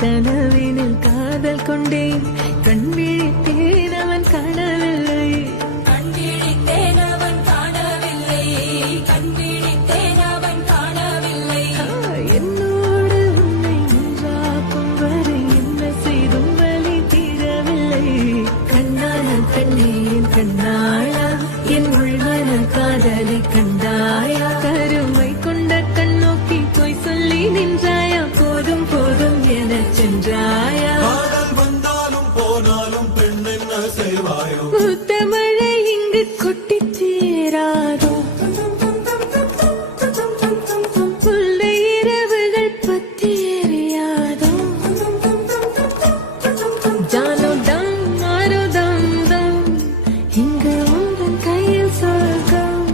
கனவினில் காதல் கொண்டேன் கண் விழித்தேன் அவன் காணவில்லை என்னோடு உன்னை ஒன்றாக்கும் வரை என்ன செய்தும் வலி தீரவில்லை கண்ணான பெண்ணே என் கண்ணாளா என் உள்மன காதலை கண்டாயா கருமை கொண்ட கண்ணோக்கி போய் சொல்லி நின்றாயா போதும் போதும் என சென்றாயா வந்தாலும் போனாலும் பெண் என்ன செய்வாயோ மழை இங்கு கொட்டி சேராதோ முல்லை இரவுகள் பத்தி எறியாதோ ஜானோ தம் மாரோ தம் தம் இங்கு உங்கள் கையில் சொர்க்கம்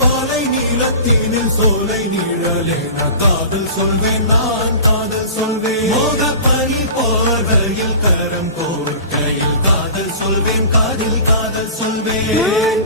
பாலை நீளத்தீனில் சோலை நீழலேன காதல் சொல்வேன் நான் காதல் சொல்வேன் மோக பனி போர்வையில் கரம் கோர்க்கையில் காதல் சொல்வேன் காதில் காதல் சொல்வேன்